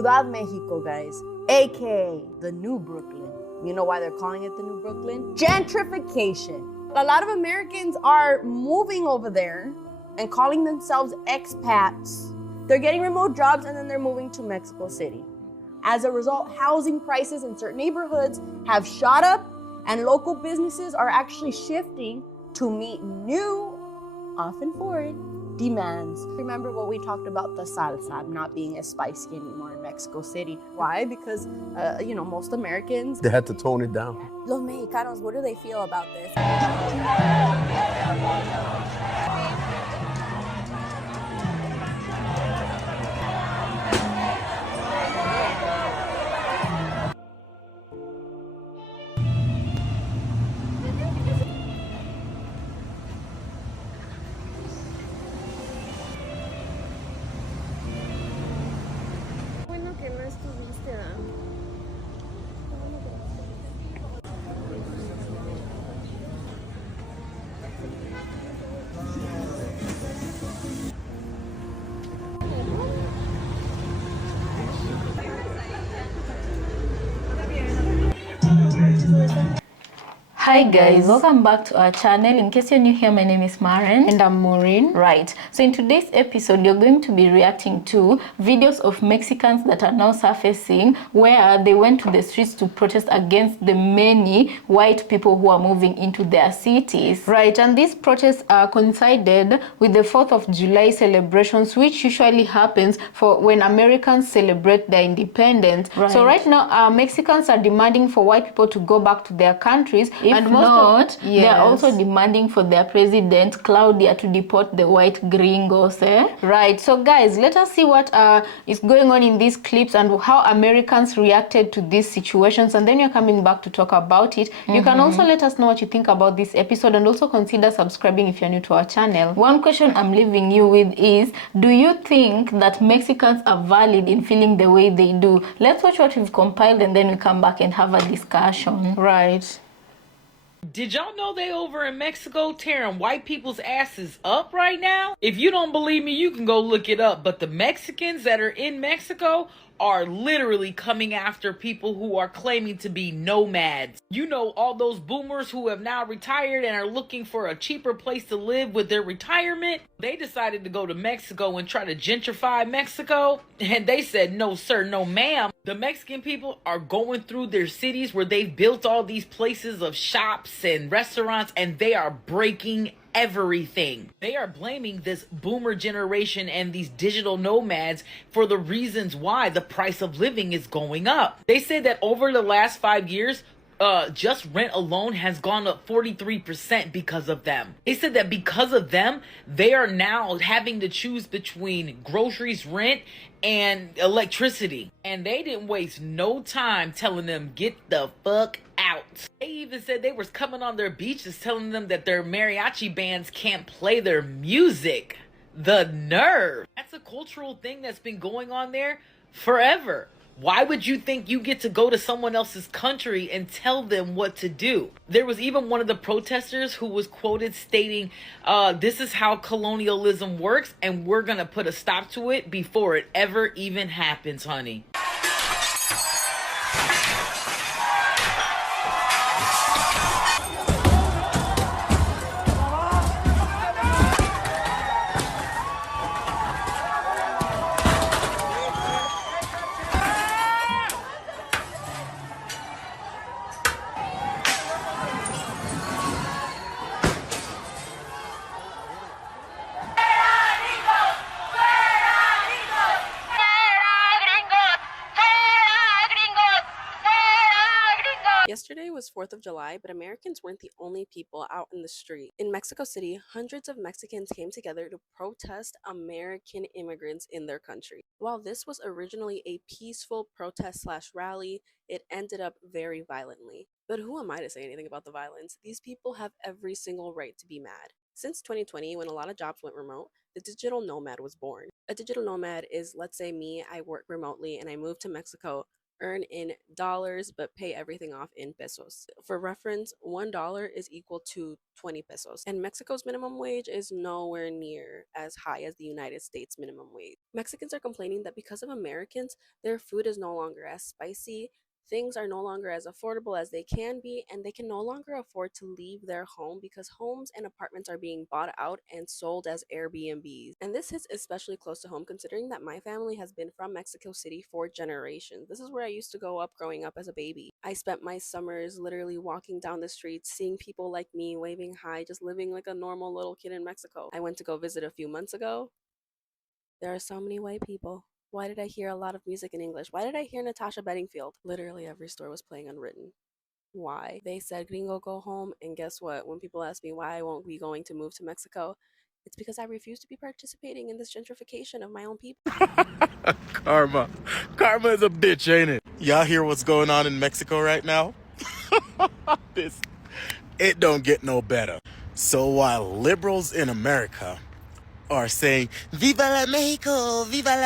Ciudad Mexico, guys, aka the New Brooklyn. You know why they're calling it the New Brooklyn? Gentrification. A lot of Americans are moving over there and calling themselves expats. They're getting remote jobs and then they're moving to Mexico City. As a result, housing prices in certain neighborhoods have shot up and local businesses are actually shifting to meet new, often foreign, demands. Remember what we talked about, the salsa not being as spicy anymore in Mexico City. Why? Because, most Americans, they had to tone it down. Los Mexicanos, what do they feel about this? Bueno que no estuviste, ¿verdad? Hi guys, welcome back to our channel. In case you're new here, my name is Maren. And I'm Maureen. Right, so in today's episode, you're going to be reacting to videos of Mexicans that are now surfacing where they went to the streets to protest against the many white people who are moving into their cities. Right, and these protests coincided with the 4th of July celebrations, which usually happens for when Americans celebrate their independence. Right. So right now, Mexicans are demanding for white people to go back to their countries. If not, they're also demanding for their president, Claudia, to deport the white gringos. Right, so guys, let us see what is going on in these clips and how Americans reacted to these situations, and then you're coming back to talk about it. You can also let us know what you think about this episode, and also consider subscribing if you're new to our channel. One question I'm leaving you with is, do you think that Mexicans are valid in feeling the way they do? Let's watch what we've compiled and then we come back and have a discussion. Right. Did y'all know they over in Mexico tearing white people's asses up right now? If you don't believe me, you can go look it up. But the Mexicans that are in Mexico are literally coming after people who are claiming to be nomads. You know, all those boomers who have now retired and are looking for a cheaper place to live with their retirement. They decided to go to Mexico and try to gentrify Mexico. And they said, no, sir, no, ma'am. The Mexican people are going through their cities where they've built all these places of shops and restaurants, and they are breaking everything. They are blaming this boomer generation and these digital nomads for the reasons why the price of living is going up. They said that over the last 5 years, just rent alone has gone up 43% because of them. They said that because of them, they are now having to choose between groceries, rent, and electricity. And they didn't waste no time telling them, get the fuck out. They even said they was coming on their beaches telling them that their mariachi bands can't play their music. The nerve. That's a cultural thing that's been going on there forever. Why would you think you get to go to someone else's country and tell them what to do? There was even one of the protesters who was quoted stating, this is how colonialism works, and we're gonna put a stop to it before it ever even happens, honey. Yesterday was 4th of July, but Americans weren't the only people out in the street. In Mexico City, hundreds of Mexicans came together to protest American immigrants in their country. While this was originally a peaceful protest/rally, it ended up very violently. But who am I to say anything about the violence? These people have every single right to be mad. Since 2020, when a lot of jobs went remote, the digital nomad was born. A digital nomad is, let's say me, I work remotely and I moved to Mexico earn in dollars but pay everything off in pesos. For reference, $1 is equal to 20 pesos. And Mexico's minimum wage is nowhere near as high as the United States minimum wage. Mexicans are complaining that because of Americans, their food is no longer as spicy, things are no longer as affordable as they can be, and they can no longer afford to leave their home because homes and apartments are being bought out and sold as Airbnbs. And this hits especially close to home considering that my family has been from Mexico City for generations. This is where I used to go up growing up as a baby. I spent my summers literally walking down the streets, seeing people like me waving hi, just living like a normal little kid in Mexico. I went to go visit a few months ago. There are so many white people. Why did I hear a lot of music in English? Why did I hear Natasha Bedingfield? Literally every store was playing Unwritten. Why? They said, Gringo, go home. And guess what? When people ask me why I won't be going to move to Mexico, it's because I refuse to be participating in this gentrification of my own people. Karma. Karma is a bitch, ain't it? Y'all hear what's going on in Mexico right now? It don't get no better. So while liberals in America are saying, Viva la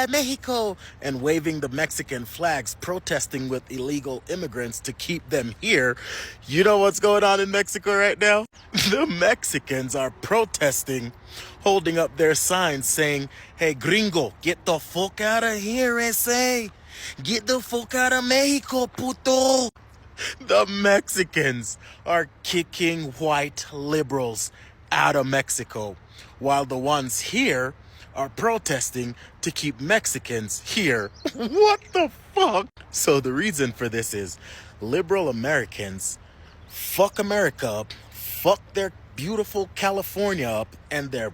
Mexico, and waving the Mexican flags, protesting with illegal immigrants to keep them here, you know what's going on in Mexico right now? The Mexicans are protesting, holding up their signs saying, hey, gringo, get the fuck out of here, SA. Get the fuck out of Mexico, puto. The Mexicans are kicking white liberals out of Mexico, while the ones here are protesting to keep Mexicans here. What the fuck? So the reason for this is liberal Americans fuck America up, fuck their beautiful California up and their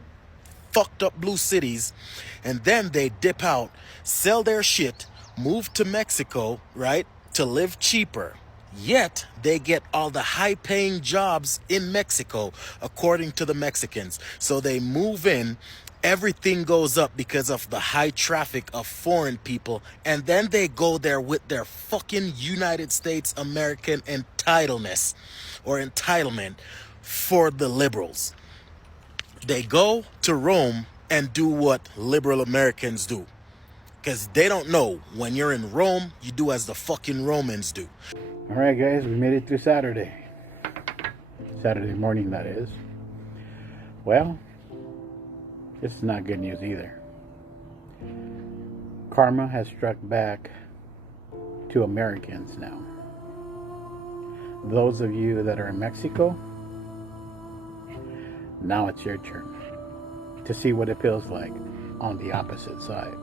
fucked up blue cities, and then they dip out, sell their shit, move to Mexico, right, to live cheaper. Yet they get all the high-paying jobs in Mexico, according to the Mexicans. So they move in, everything goes up because of the high traffic of foreign people, and then they go there with their fucking United States American entitlement for the liberals. They go to Rome and do what liberal Americans do. Because they don't know, when you're in Rome, you do as the fucking Romans do. All right, guys, we made it through Saturday. Saturday morning, that is. Well, this is not good news either. Karma has struck back to Americans now. Those of you that are in Mexico, now it's your turn to see what it feels like on the opposite side.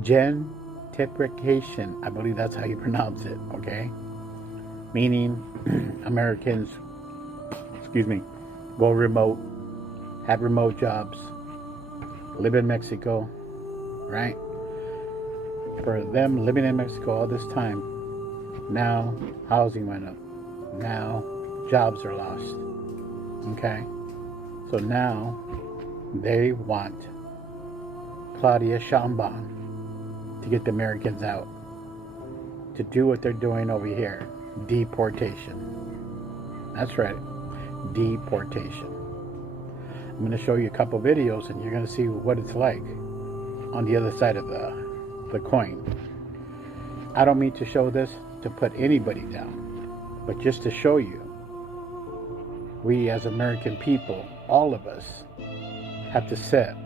Gentrification, I believe that's how you pronounce it, okay? Meaning Americans, go remote, have remote jobs, live in Mexico, right? For them living in Mexico all this time, now housing went up, now jobs are lost, okay? So now they want Claudia Sheinbaum to get the Americans out, to do what they're doing over here, deportation. That's right, deportation. I'm going to show you a couple videos and you're going to see what it's like on the other side of the coin. I don't mean to show this to put anybody down, but just to show you, we as American people, all of us, have to set,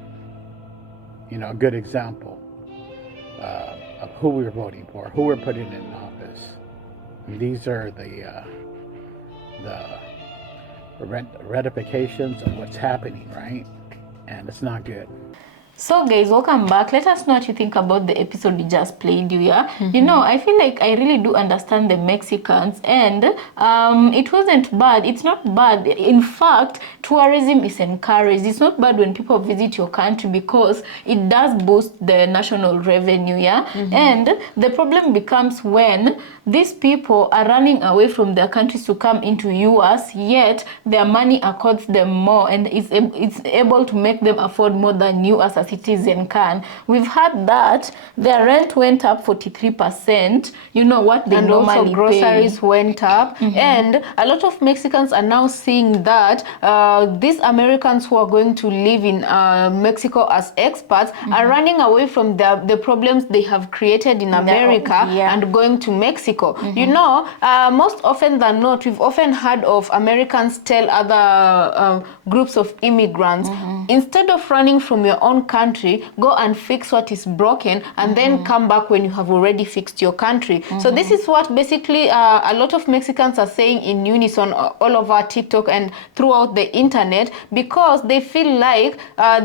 a good example of who we're voting for, who we're putting in office. And these are the ratifications of what's happening, right? And it's not good. So guys, welcome back. Let us know what you think about the episode we just played you, yeah? I feel like I really do understand the Mexicans, and it wasn't bad. It's not bad. In fact, tourism is encouraged. It's not bad when people visit your country because it does boost the national revenue, yeah? And the problem becomes when these people are running away from their countries to come into US, yet their money accords them more and it's able to make them afford more than you as a citizen can. We've had that their rent went up 43%. You know what they and normally also groceries pay. went up, and a lot of Mexicans are now seeing that these Americans who are going to live in Mexico as expats are running away from the problems they have created in America and going to Mexico. You know, most often than not, we've often heard of Americans tell other groups of immigrants, instead of running from your own country, go and fix what is broken and then come back when you have already fixed your country. So this is what basically a lot of Mexicans are saying in unison all over TikTok and throughout the internet, because they feel like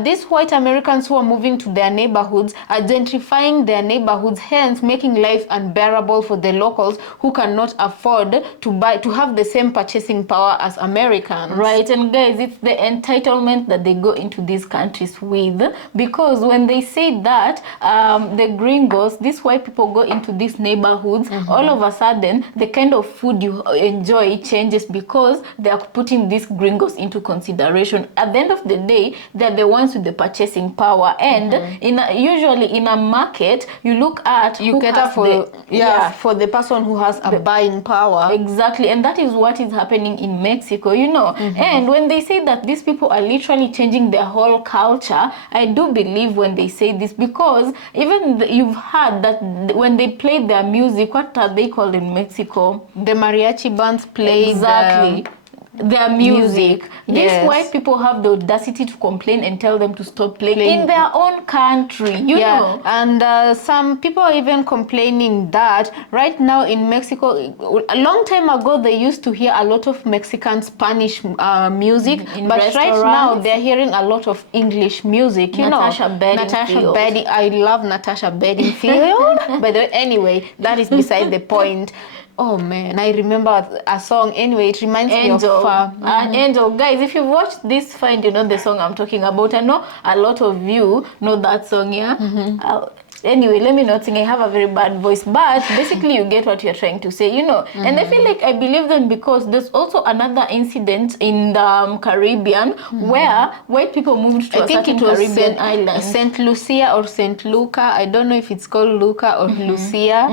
these white Americans who are moving to their neighborhoods are gentrifying their neighborhoods, hence making life unbearable for the locals who cannot afford to have the same purchasing power as Americans. Right, and guys, it's the entitlement that they go into these countries with, because when they say that the gringos, these white people go into these neighborhoods, all of a sudden the kind of food you enjoy changes, because they are putting these gringos into consideration. At the end of the day, they're the ones with the purchasing power, and usually in a market you look at You cater for for the person who has a buying power. Exactly, and that is what is happening in Mexico, you know. And when they say that these people are literally changing their whole culture, I do believe when they say this, because even you've heard that when they play their music, what are they called in Mexico? The mariachi bands play Exactly. Their music. These Yes. white people have the audacity to complain and tell them to stop playing in their own country, you know. And some people are even complaining that right now in Mexico, a long time ago they used to hear a lot of Mexican Spanish music, In but right now restaurants. they're hearing a lot of English music. You Natasha know, Bedingfield. I love Natasha Bedingfield. But anyway, that is beside the point. Oh man, I remember a song. Anyway, it reminds Angel. me of Angel. Guys, if you've watched this find, you know the song I'm talking about. I know a lot of you know that song, yeah? Anyway, let me not sing. I have a very bad voice, but basically you get what you're trying to say, you know. And I feel like I believe them, because there's also another incident in the Caribbean where white people moved to I a think certain it was Caribbean island. Saint Lucia or Saint Luca. I don't know if it's called Luca or Lucia.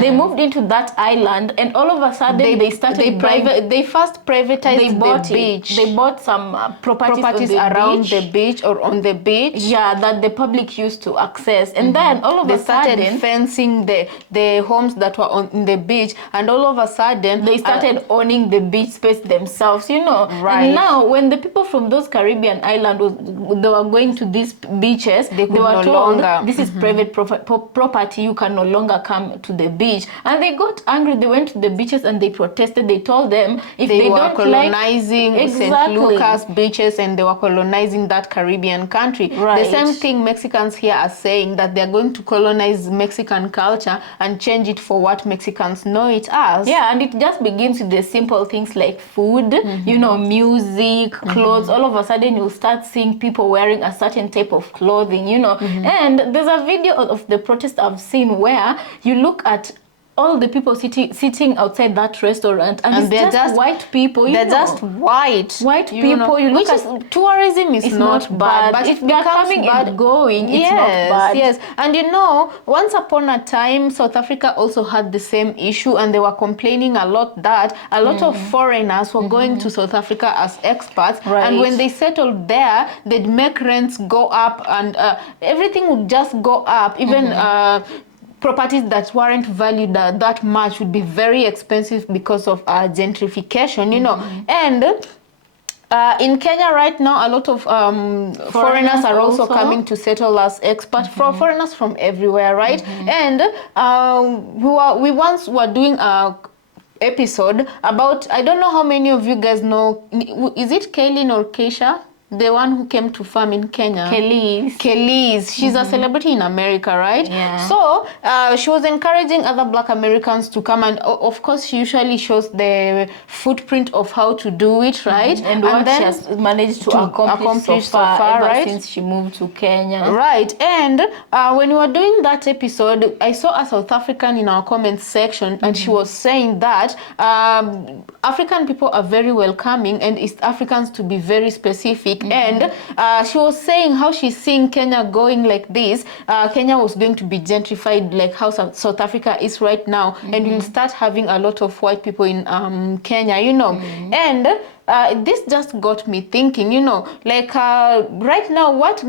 They moved into that island, and all of a sudden they started buying. They first privatized They bought the beach. They bought some properties on the around beach. the beach or on the beach. Yeah, that the public used to access, and then all of They a started sudden fencing the homes that were on the beach, and all of a sudden they started owning the beach space themselves, you know. Right. And now when the people from those Caribbean islands they were going to these beaches, they could were no told longer. this is private property, you can no longer come to the beach. And they got angry. They went to the beaches and they protested. They told them if they were don't colonizing like St. Lucas beaches, and they were colonizing that Caribbean country. Right. The same thing Mexicans here are saying, that they're going to colonize Mexican culture and change it for what Mexicans know it as. Yeah, and it just begins with the simple things like food, you know, music, clothes. All of a sudden you'll start seeing people wearing a certain type of clothing, you know. And there's a video of the protest I've seen where you look at all the people sitting outside that restaurant, and they're just white people. They're just white people. You look at tourism is not bad, but if they're coming and going, it's not bad. Yes, and you know, once upon a time, South Africa also had the same issue, and they were complaining a lot that a lot of foreigners were going to South Africa as expats, and when they settled there, they'd make rents go up, and everything would just go up, even properties that weren't valued that much would be very expensive because of gentrification, you know. And in Kenya right now, a lot of foreigners are also coming to settle as expats, foreigners from everywhere, right? And we once were doing a episode about, I don't know how many of you guys know, is it Kaylin or Keisha? The one who came to farm in Kenya. Kelly's. She's a celebrity in America, right? Yeah. So she was encouraging other Black Americans to come, and of course she usually shows the footprint of how to do it, right? And what she has managed to accomplish so far ever right? since she moved to Kenya. Right. And when we were doing that episode, I saw a South African in our comments section, and she was saying that African people are very welcoming, and East Africans, to be very specific, And she was saying how she's seeing Kenya going like this. Kenya was going to be gentrified like how South Africa is right now, and we'll start having a lot of white people in Kenya, you know. And this just got me thinking, you know, like right now what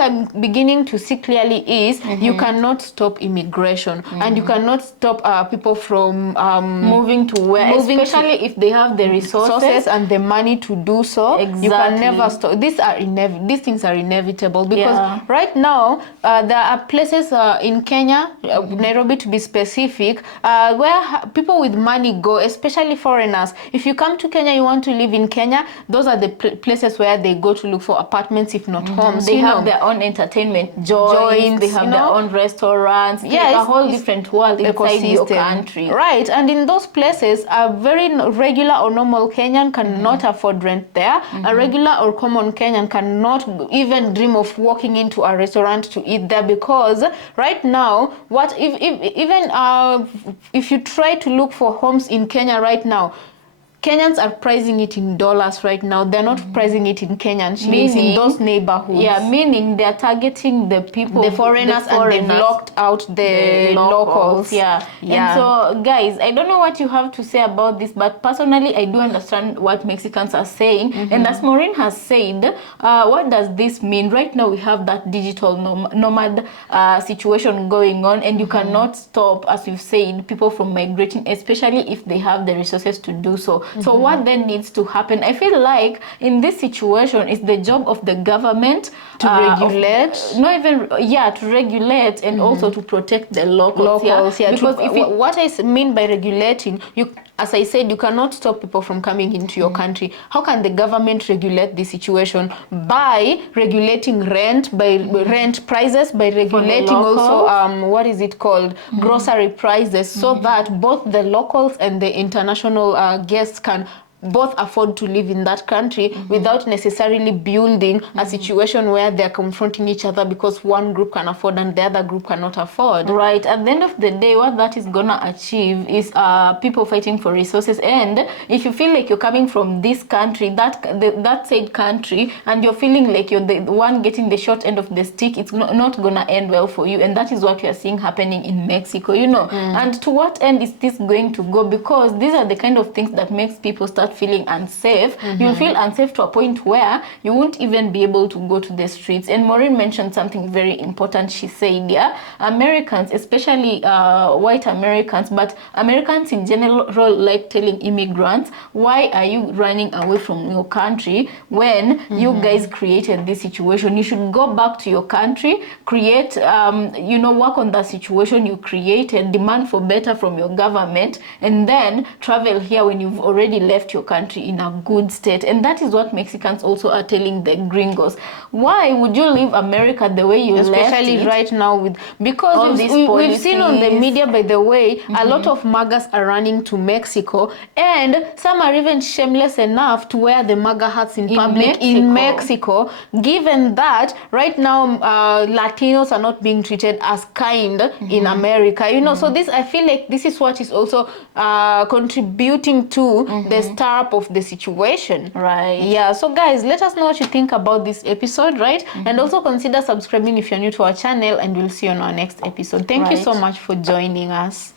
I'm beginning to see clearly is you cannot stop immigration, and you cannot stop people from moving to where, especially if they have the resources and the money to do so. Exactly. You can never stop. These things are inevitable, because right now there are places in Kenya, Nairobi to be specific, where people with money go, especially foreigners. If you come to Kenya, you want to live in Kenya, those are the places where they go to look for apartments, if not homes. They have their own entertainment joints, they have their own restaurants, a whole different world inside your country. Right, and in those places, a very regular or normal Kenyan cannot afford rent there. A regular or common Kenyan cannot even dream of walking into a restaurant to eat there, because right now, what if you try to look for homes in Kenya right now, Kenyans are pricing it in dollars right now. They're not pricing it in Kenyan shillings in those neighborhoods. Yeah, meaning they're targeting the people, the foreigners, and they've locked out the locals. Yeah. And so, guys, I don't know what you have to say about this, but personally, I do understand what Mexicans are saying. And as Maureen has said, what does this mean? Right now, we have that digital nomad situation going on, and you cannot stop, as you've said, people from migrating, especially if they have the resources to do so. So what then needs to happen? I feel like in this situation, it's the job of the government to regulate, to regulate, and also to protect the locals. Because what I mean by regulating, as I said, you cannot stop people from coming into your country. How can the government regulate the situation? By regulating rent, by rent prices, by regulating also what is it called, grocery prices, so that both the locals and the international guests can both afford to live in that country without necessarily building a situation where they're confronting each other because one group can afford and the other group cannot afford. Right. At the end of the day, what that is gonna achieve is people fighting for resources. And if you feel like you're coming from this country, that said country, and you're feeling like you're the one getting the short end of the stick, it's not gonna end well for you. And that is what we are seeing happening in Mexico, you know. And to what end is this going to go? Because these are the kind of things that makes people start feeling unsafe. You'll feel unsafe to a point where you won't even be able to go to the streets. And Maureen mentioned something very important. She said, Americans, especially white Americans, but Americans in general, like telling immigrants, why are you running away from your country when you guys created this situation? You should go back to your country, create, work on that situation you created, demand for better from your government, and then travel here when you've already left your country in a good state. And that is what Mexicans also are telling the gringos. Why would you leave America the way you left it? Especially right now, because we've seen on the media, by the way, a lot of MAGAs are running to Mexico, and some are even shameless enough to wear the MAGA hats in public in Mexico, given that right now Latinos are not being treated as kind in America, you know. So this, I feel like this is what is also contributing to the stir up of the situation. Right. Yeah, so guys, let us know what you think about this episode, right? And also consider subscribing if you're new to our channel, and we'll see you on our next episode. Thank you so much for joining us.